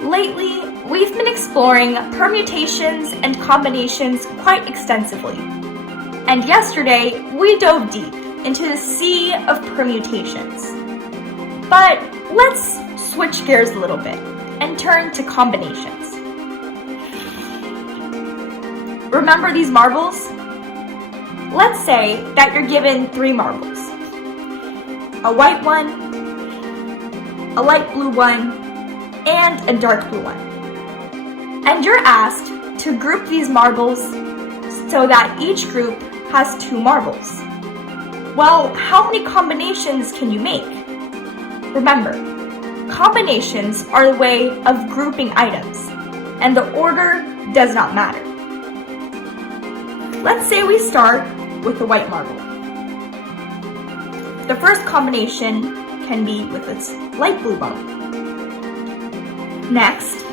Lately, we've been exploring permutations and combinations quite extensively. And yesterday, we dove deep into the sea of permutations. But let's switch gears a little bit and turn to combinations. Remember these marbles? Let's say that you're given 3 marbles. A white one, a light blue one, and a dark blue one. And you're asked to group these marbles so that each group has 2 marbles. Well, how many combinations can you make? Remember, combinations are a way of grouping items, and the order does not matter. Let's say we start with the white marble. The first combination can be with its light blue marble. Next,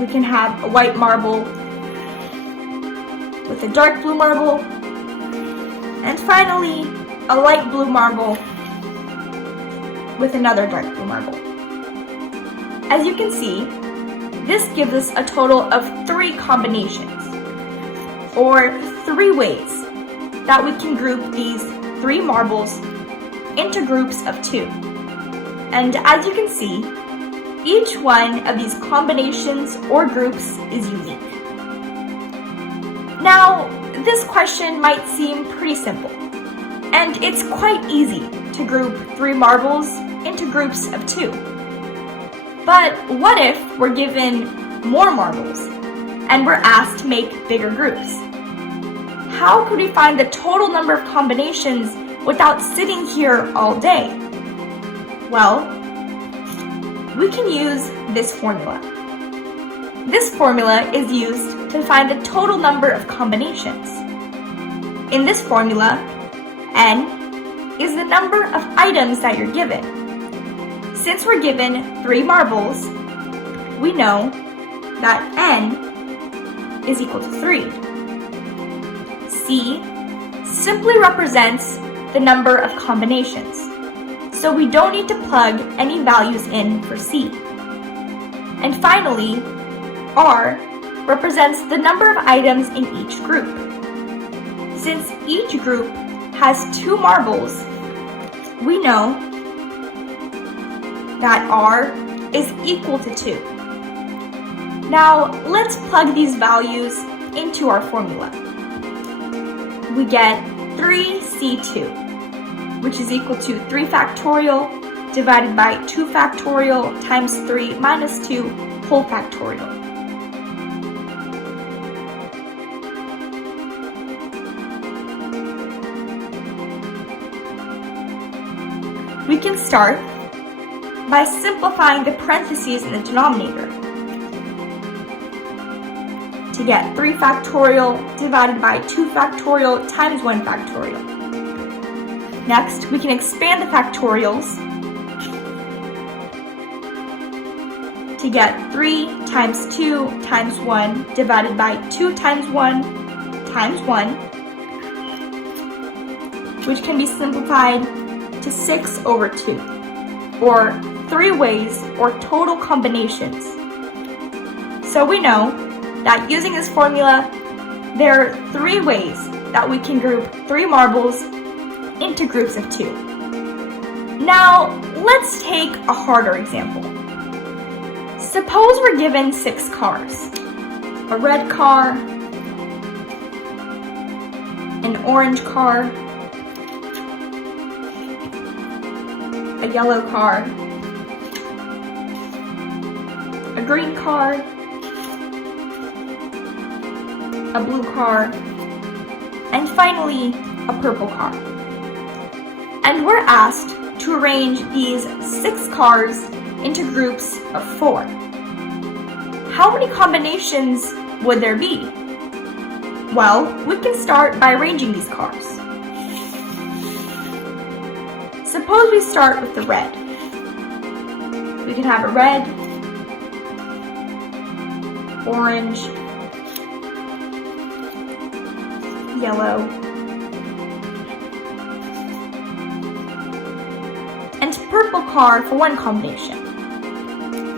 we can have a white marble with a dark blue marble, and finally, a light blue marble with another dark blue marble. As you can see, this gives us a total of 3 combinations, or 3 ways that we can group these 3 marbles into groups of 2. And as you can see, each one of these combinations or groups is unique. Now, this question might seem pretty simple, and it's quite easy to group 3 marbles into groups of 2. But what if we're given more marbles and we're asked to make bigger groups? How could we find the total number of combinations without sitting here all day? Well, we can use this formula. This formula is used to find the total number of combinations. In this formula, n is the number of items that you're given. Since we're given 3 marbles, we know that n is equal to 3. C simply represents the number of combinations, so we don't need to plug any values in for C. And finally, R represents the number of items in each group. Since each group has 2 marbles, we know that R is equal to 2. Now, let's plug these values into our formula. We get 3C2, which is equal to 3 factorial divided by 2 factorial times 3 minus 2 whole factorial. We can start by simplifying the parentheses in the denominator to get 3 factorial divided by 2 factorial times 1 factorial. Next, we can expand the factorials to get 3 times 2 times 1 divided by 2 times 1 times 1, which can be simplified to 6 over 2, or 3 ways or total combinations. So we know that using this formula, there are 3 ways that we can group 3 marbles into groups of 2. Now, let's take a harder example. Suppose we're given 6 cars. A red car, an orange car, a yellow car, a green car, a blue car, and finally, a purple car. And we're asked to arrange these 6 cars into groups of 4. How many combinations would there be? Well, we can start by arranging these cars. Suppose we start with the red. We can have a red, orange, yellow, and purple car for one combination.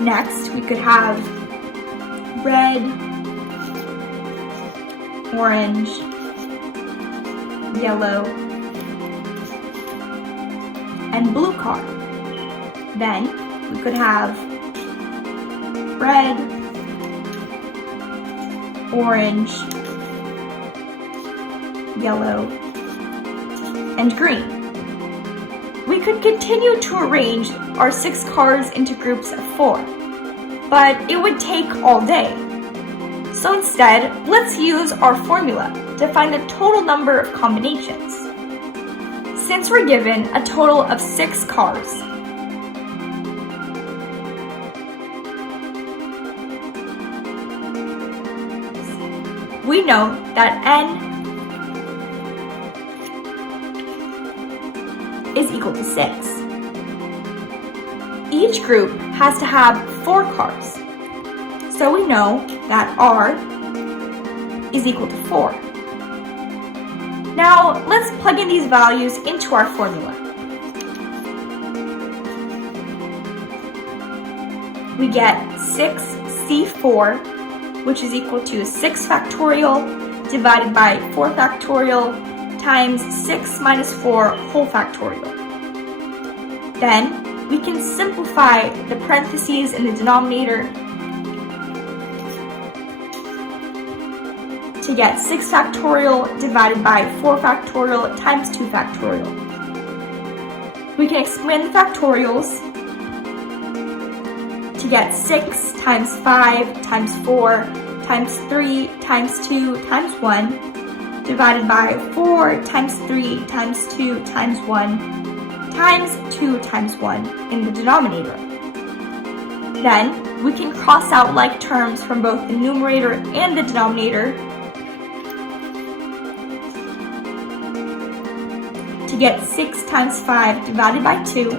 Next, we could have red, orange, yellow, and blue car. Then we could have red, orange, yellow, and green. We could continue to arrange our 6 cars into groups of 4, but it would take all day. So instead, let's use our formula to find the total number of combinations. Since we're given a total of 6 cars, we know that n is equal to 6. Each group has to have 4 cars, so we know that R is equal to 4. Now, let's plug in these values into our formula. We get 6C4, which is equal to 6 factorial divided by 4 factorial times 6 minus 4 whole factorial. Then, we can simplify the parentheses in the denominator to get 6 factorial divided by 4 factorial times 2 factorial. We can expand the factorials to get 6 times 5 times 4 times 3 times 2 times 1 divided by 4 times 3 times 2 times 1 times 2 times 1 in the denominator. Then, we can cross out like terms from both the numerator and the denominator to get 6 times 5 divided by 2,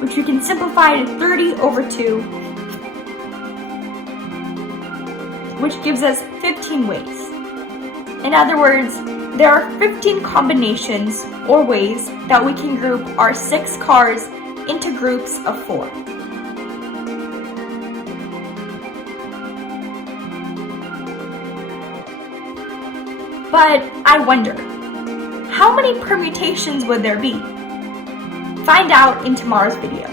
which we can simplify to 30 over 2, which gives us 15 ways. In other words, there are 15 combinations or ways that we can group our 6 cars into groups of 4. But I wonder, how many permutations would there be? Find out in tomorrow's video.